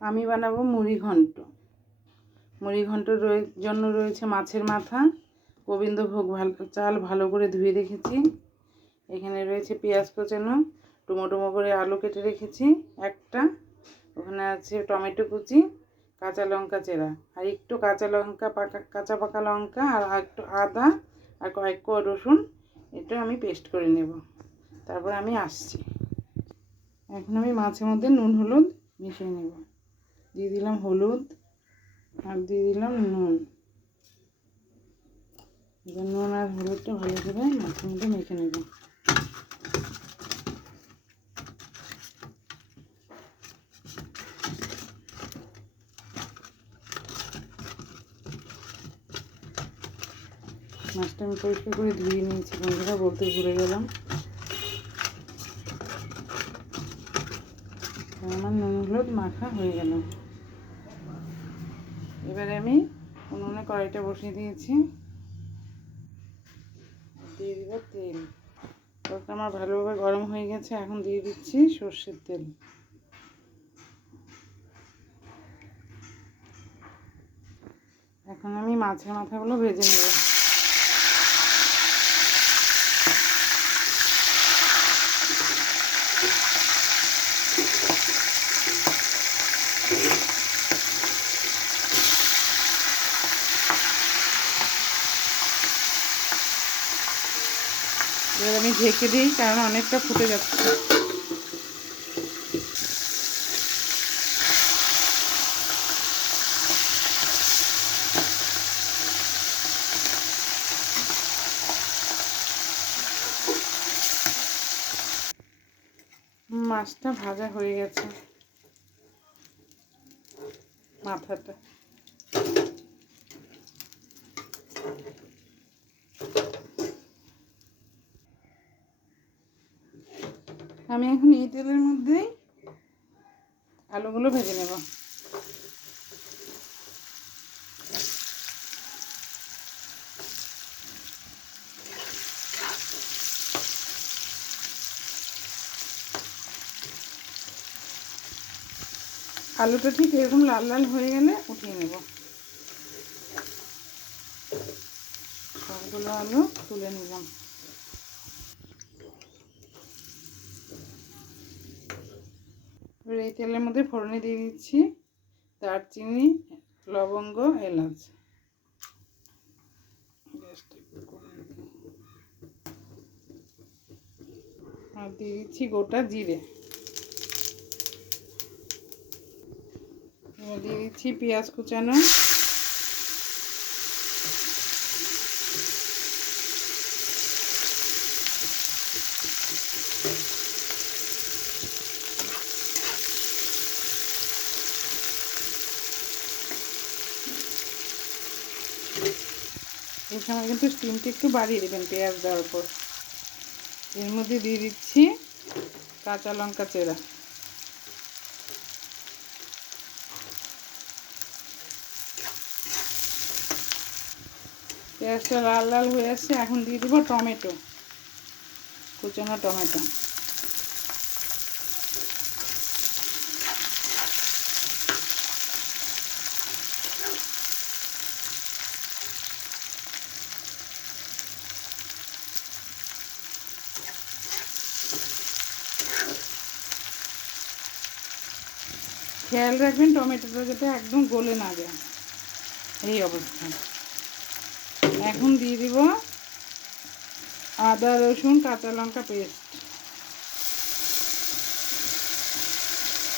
আমি বানাবো মুড়ি ঘন্ট। মুড়ি ঘন্টর জন্য রয়েছে মাছের মাথা, গোবিন্দভোগ চাল ভালো করে ধুয়ে রেখেছি। এখানে রয়েছে পেঁয়াজ কোচানো, ডুমো করে আলু কেটে রেখেছি একটা, ওখানে আছে টমেটো কুচি, কাঁচা লঙ্কা চেরা, আর একটু কাঁচা পাকা লঙ্কা, আর একটু আদা, আর কয়েক কোয়া রসুন। এটা আমি পেস্ট করে নেব। তারপর আমি আসছি। এখন আমি মাছের মধ্যে নুন হলুদ মিশিয়ে নেব। দিয়ে দিলাম হলুদ আর দিয়ে দিলাম নুন। এবার নুন আর হলুদটা ভালো করে মাছের মধ্যে মেখে নেব। মাছটা আমি পরিষ্কার করে ধুয়ে নিয়েছি বন্ধুরা, বলতে ভুলে গেলাম। আমার নুন হলুদ মাখা হয়ে গেল। এবারে আমি উনুনে কড়াইটা বসিয়ে দিয়েছি। দিয়ে দিব তেল। তেলটা আমার ভালোভাবে গরম হয়ে গেছে। এখন দিয়ে দিচ্ছি সর্ষের তেল। এখন আমি মাছের মাথাগুলো ভেজে নেব। এবার আমি ঢেকে দিই, কারণ অনেকটা ফুটে যাচ্ছে। মাছটা ভাজা হয়ে গেছে। মাথাটা আমি এখন এই তেলের মধ্যেই আলুগুলো ভেজে নেব। আলুটা ঠিক এরকম লাল লাল হয়ে গেলে উঠিয়ে নেব। সবগুলো আলু তুলে নিলাম। এবার এই তেলের মধ্যে ফোড়নে দিয়ে দিচ্ছি দারচিনি, লবঙ্গ, এলাচ। আর দিয়ে দিচ্ছি গোটা জিরে। এবার দিয়ে দিচ্ছি পেঁয়াজ কুচানো। এই সময় কিন্তু স্টিমটা একটু বাড়িয়ে দেবেন পেঁয়াজ দেওয়ার পর। এর মধ্যে দিয়ে দিচ্ছি কাঁচা লঙ্কা চেরা। পেঁয়াজটা লাল লাল হয়ে আসছে। এখন দিয়ে দেবো টমেটো, কুচানো টমেটো। খেয়াল রাখবেন টমেটোটা যাতে একদম গলে না যায়, এই অবস্থা। এখন দিয়ে দিব আদা রসুন কাঁচা লঙ্কা পেস্ট।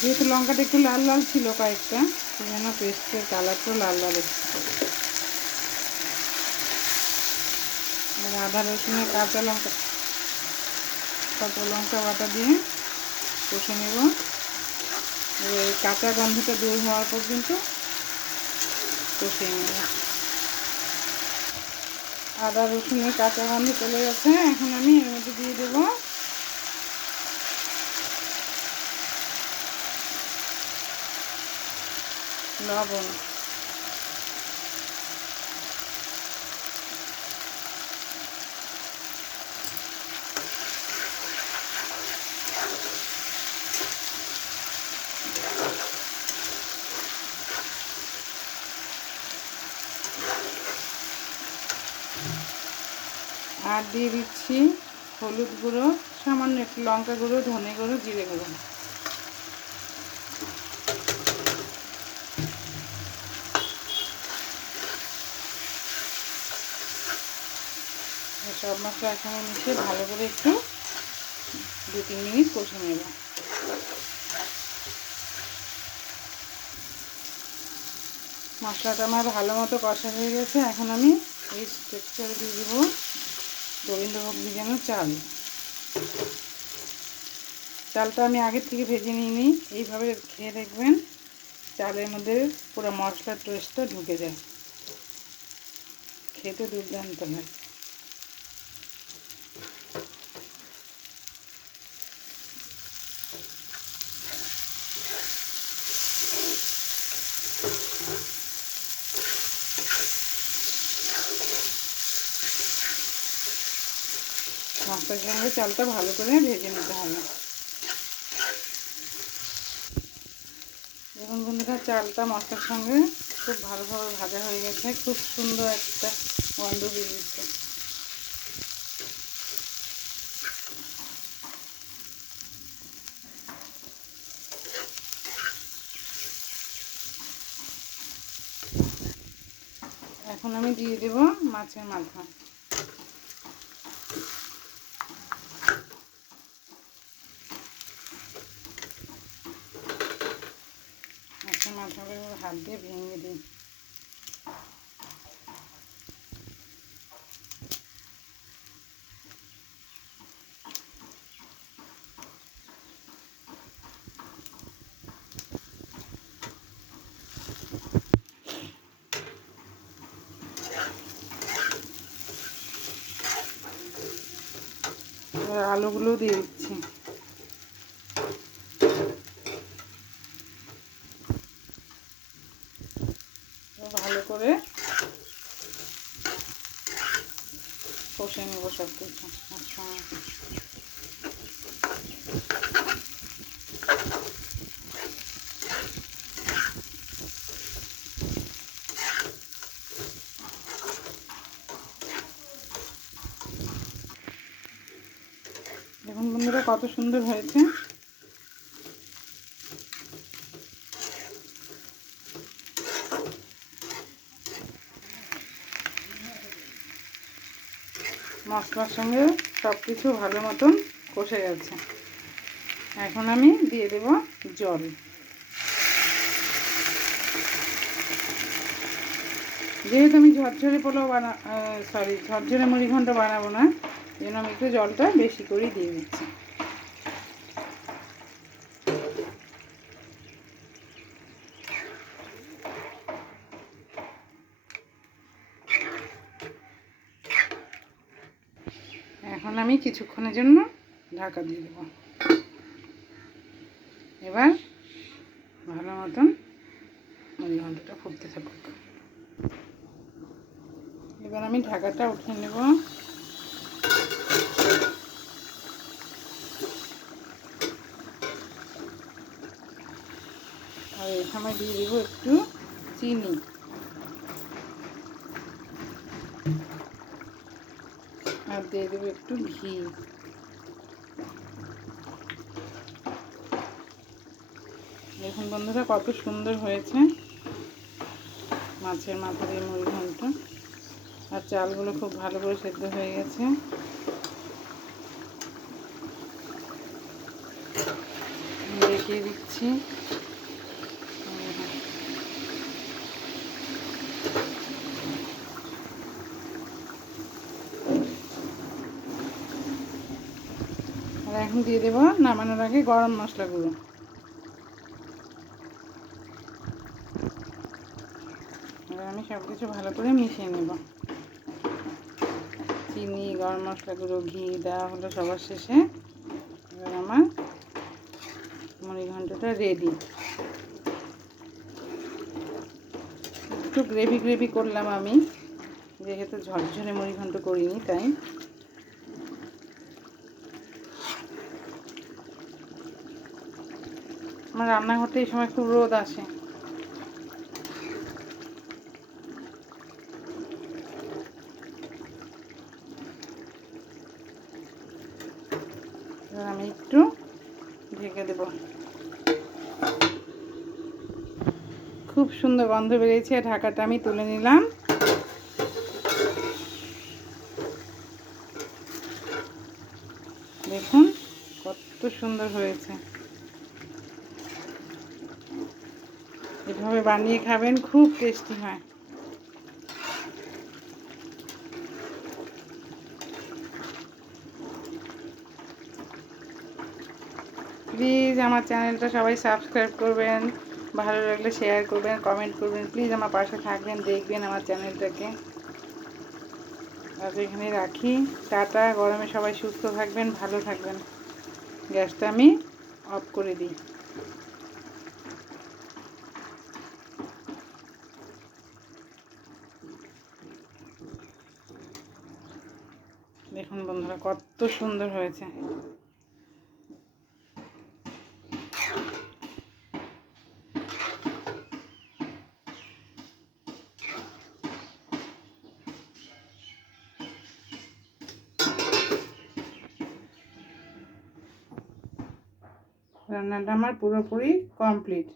যেহেতু লঙ্কাটা একটু লাল লাল ছিল কয়েকটা, সেজন্য পেস্টের কালারটাও লাল লাল এসেছে। আদা রসুনের কাঁচা লঙ্কা বাটা দিয়ে কষে নেব। এই কাঁচা গন্ধটা দূর হওয়ার পর্যন্ত কষিয়ে নেব। আদা রসুনের কাঁচা গন্ধ চলে গেছে। এখন আমি এর মধ্যে দিয়ে দেব লবণ। আর দিয়ে দিচ্ছি হলুদ গুঁড়ো, সামান্য একটু লঙ্কা গুঁড়ো, ধনে গুঁড়ো, জিরে গুঁড়ো। সব মশলা একসঙ্গে মিশিয়ে ভালো করে একটু 2-3 মিনিট কষে নেব। মশলাটা আমার ভালো মতো কষা হয়ে গেছে। এখন আমি এই স্টেপটা দিয়ে দেবো গোবিন্দভোগ ভিজানো চাল। চালটা আমি আগের থেকে ভেজে নিইনি। এইভাবে খেয়ে দেখবেন চালের মধ্যে পুরো মশলার টেস্টটা ঢুকে যায়, খেতে দুর্দান্ত হয়। মশলার সঙ্গে চালটা ভালো করে ভেজে নিতে হবে। দেখুন বন্ধুরা, চালটা মশলার সঙ্গে খুব ভালোভাবে ভাজা হয়ে গেছে, খুব সুন্দর একটা গন্ধ বেরিয়েছে। এখন আমি দিয়ে দেব মাছের মাথা। মাছের মাথাগুলো হাত দিয়ে ভেঙে দিই। এবার আলুগুলো দিয়ে দিচ্ছি। ভালো করে কষে নেব সব কিছু। আচ্ছা, দেখুন বন্ধুরা কত সুন্দর হয়েছে। মশলার সঙ্গে সব কিছু ভালো মতন কষে গেছে। এখন আমি দিয়ে দেব জল। যেহেতু আমি ঝরঝরে পোলাও ঝরঝরে মুড়িঘণ্ট বানাবো না, এই জন্য আমি একটু জলটা বেশি করেই দিয়ে দিচ্ছি। এখন আমি কিছুক্ষণের জন্য ঢাকা দিয়ে দেবো। এবার ভালো মতন মুড়িঘণ্টটা ফুটতে থাকুক। এবার আমি ঢাকাটা উঠিয়ে নেব। আর এই সময় দিয়ে দেবো একটু চিনি। আর দিয়ে দেবো একটু ঘি। দেখুন বন্ধুরা কত সুন্দর হয়েছে মাছের মাথা দিয়ে মুড়িঘণ্ট। আর চালগুলো খুব ভালো করে সেদ্ধ হয়ে গেছে। দেখিয়ে দিচ্ছি। আর এখন দিয়ে দেবো নামানোর আগে গরম মশলা গুঁড়ো। এবার আমি সব কিছু ভালো করে মিশিয়ে নেব। চিনি, গরম মশলা গুঁড়ো, ঘি দেওয়া হলো সবার শেষে। এবার আমার মুড়িঘণ্টটা রেডি। একটু গ্রেভি গ্রেভি করলাম আমি, যেহেতু ঝরঝরে মুড়িঘণ্ট করিনি তাই। আমার রান্নাঘরটা এই সময় খুব রোদ আসে। আমি একটু ঢেকে দেব। খুব সুন্দর গন্ধ বেরিয়েছে, ঢাকাটা আমি তুলে নিলাম। দেখুন কত সুন্দর হয়েছে। এভাবে বানিয়ে খাবেন, খুব টেস্টি হয়। প্লিজ আমার চ্যানেলটা সবাই সাবস্ক্রাইব করবেন, ভালো লাগলে শেয়ার করবেন, কমেন্ট করবেন। প্লিজ আমার পাশে থাকবেন, দেখবেন আমার চ্যানেলটাকে। আজ এখানে রাখি, টাটা। গরমে সবাই সুস্থ থাকবেন, ভালো থাকবেন। গ্যাসটা আমি অফ করে দিই। দেখুন বন্ধুরা কত সুন্দর হয়েছে। রান্নাটা আমার পুরোপুরি কমপ্লিট।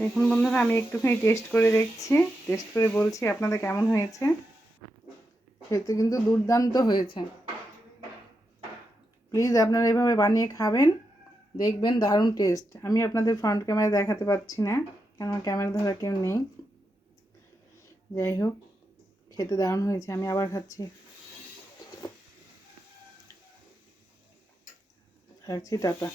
দেখুন বন্ধুরা আমি একটুখানি টেস্ট করে দেখছি, টেস্ট করে বলছি আপনাদের কেমন হয়েছে। খেতে কিন্তু দুর্দান্ত হয়েছে। প্লিজ আপনারা এভাবে বানিয়ে খাবেন, দেখবেন দারুণ টেস্ট। আমি আপনাদের ফ্রন্ট ক্যামেরা দেখাতে পাচ্ছি না, কারণ আমার ক্যামেরা ধরা কেউ নেই। যাই হোক, খেতে দারুণ হয়েছে। আমি আবার খাচ্ছি। রাখছি, টাটা।